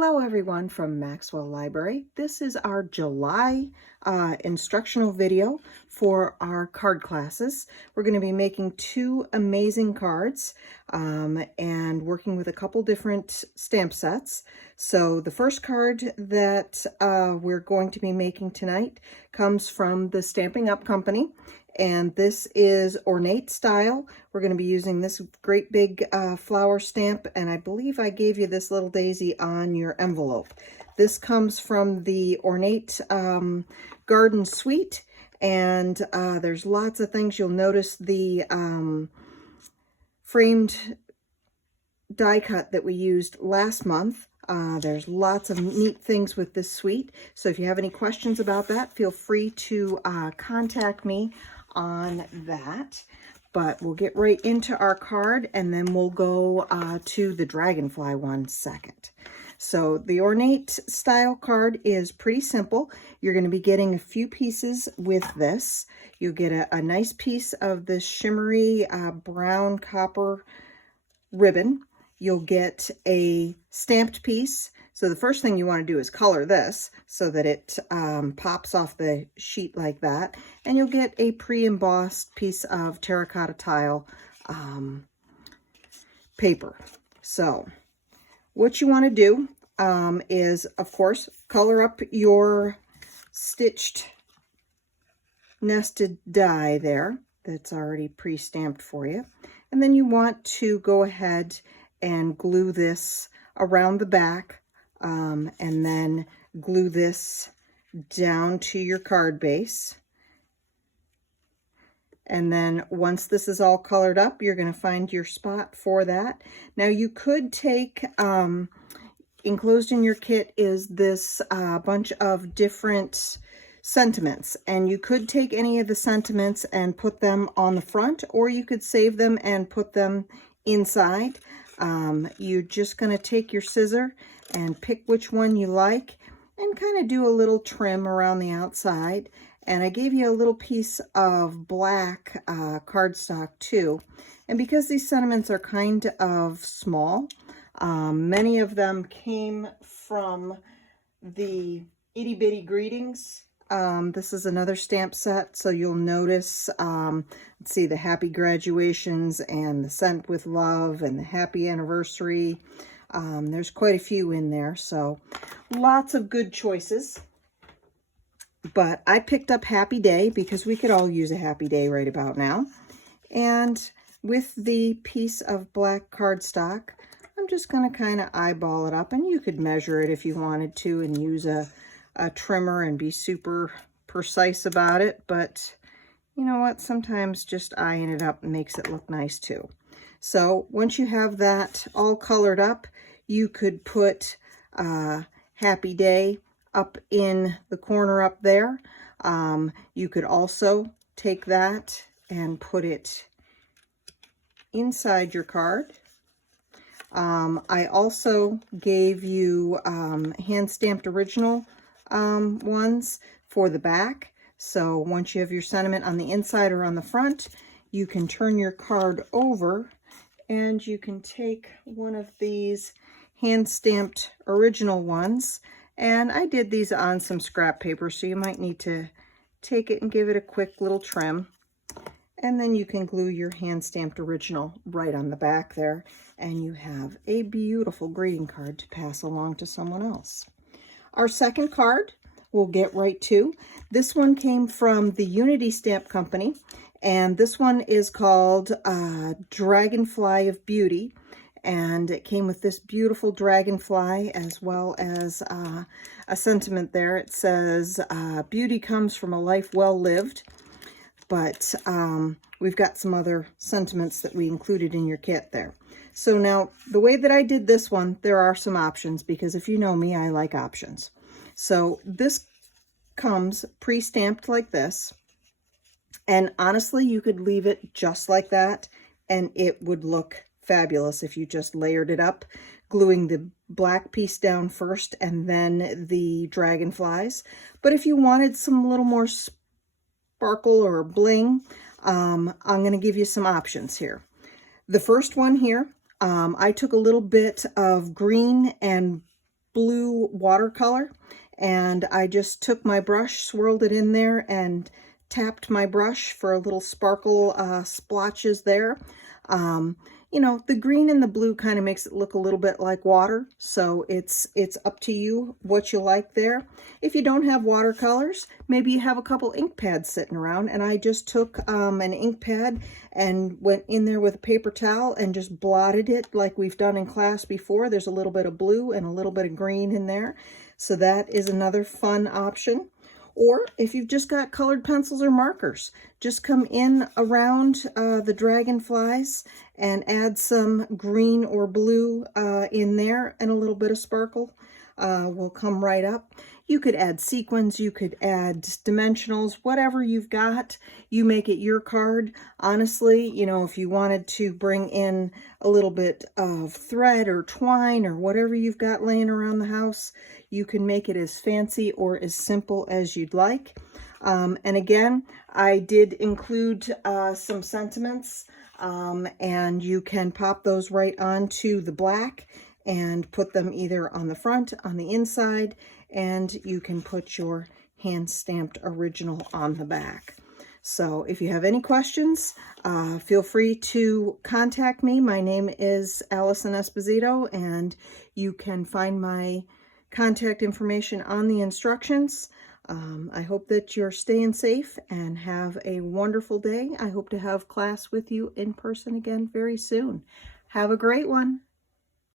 Hello everyone from Maxwell Library. This is our July instructional video for our card classes. We're going to be making two amazing cards and working with a couple different stamp sets. So the first card that we're going to be making tonight comes from the Stampin' Up! Company. And this is ornate style. We're going to be using this great big flower stamp, and I believe I gave you this little daisy on your envelope. This comes from the Ornate Garden Suite, and there's lots of things. You'll notice the framed die cut that we used last month. There's lots of neat things with this suite, so if you have any questions about that, feel free to contact me on that. But we'll get right into our card, and then we'll go to the dragonfly one second. So the ornate style card is pretty simple. You're going to be getting a few pieces with this. You'll get a nice piece of this shimmery brown copper ribbon. You'll get a stamped piece. So the first thing you want to do is color this so that it pops off the sheet like that. And you'll get a pre-embossed piece of terracotta tile paper. So what you want to do is, of course, color up your stitched nested die there that's already pre-stamped for you. And then you want to go ahead and glue this around the back. And then glue this down to your card base. And then once this is all colored up, you're going to find your spot for that. Now you could take, enclosed in your kit is this bunch of different sentiments. And you could take any of the sentiments and put them on the front, or you could save them and put them inside. You're just going to take your scissor and pick which one you like and kind of do a little trim around the outside. And I gave you a little piece of black cardstock too. And because these sentiments are kind of small, many of them came from the Itty Bitty Greetings. This is another stamp set, so you'll notice, let's see, the Happy Graduations and the Sent with Love and the Happy Anniversary. There's quite a few in there, so lots of good choices. But I picked up Happy Day because we could all use a happy day right about now. And with the piece of black cardstock, I'm just going to kind of eyeball it up, and you could measure it if you wanted to and use a trimmer and be super precise about it, but you know what, sometimes just eyeing it up makes it look nice too. So once you have that all colored up, you could put Happy Day up in the corner up there. You could also take that and put it inside your card. I also gave you hand-stamped original ones for the back. So once you have your sentiment on the inside or on the front, you can turn your card over and you can take one of these hand-stamped original ones. And I did these on some scrap paper, so you might need to take it and give it a quick little trim. And then you can glue your hand-stamped original right on the back there, and you have a beautiful greeting card to pass along to someone else. Our second card we'll get right to. This one came from the Unity Stamp Company, and this one is called Dragonfly of Beauty. And it came with this beautiful dragonfly as well as a sentiment there. It says, beauty comes from a life well lived. But we've got some other sentiments that we included in your kit there. So now, the way that I did this one, there are some options, because if you know me, I like options. So this comes pre-stamped like this. And honestly, you could leave it just like that, and it would look fabulous if you just layered it up, gluing the black piece down first and then the dragonflies. But if you wanted some little more sparkle or bling, I'm going to give you some options here. The first one here, I took a little bit of green and blue watercolor, and I just took my brush, swirled it in there, and tapped my brush for a little sparkle splotches there. You know, the green and the blue kind of makes it look a little bit like water, so it's up to you what you like there. If you don't have watercolors, maybe you have a couple ink pads sitting around, and I just took an ink pad and went in there with a paper towel and just blotted it like we've done in class before. There's a little bit of blue and a little bit of green in there, so that is another fun option. Or if you've just got colored pencils or markers, just come in around the dragonflies and add some green or blue in there, and a little bit of sparkle will come right up. You could add sequins, you could add dimensionals, whatever you've got, you make it your card. Honestly, you know, if you wanted to bring in a little bit of thread or twine or whatever you've got laying around the house, you can make it as fancy or as simple as you'd like. And again, I did include some sentiments, and you can pop those right onto the black and put them either on the front, on the inside, and you can put your hand-stamped original on the back. So if you have any questions, feel free to contact me. My name is Allison Esposito, and you can find my contact information on the instructions. I hope that you're staying safe and have a wonderful day. I hope to have class with you in person again very soon. Have a great one.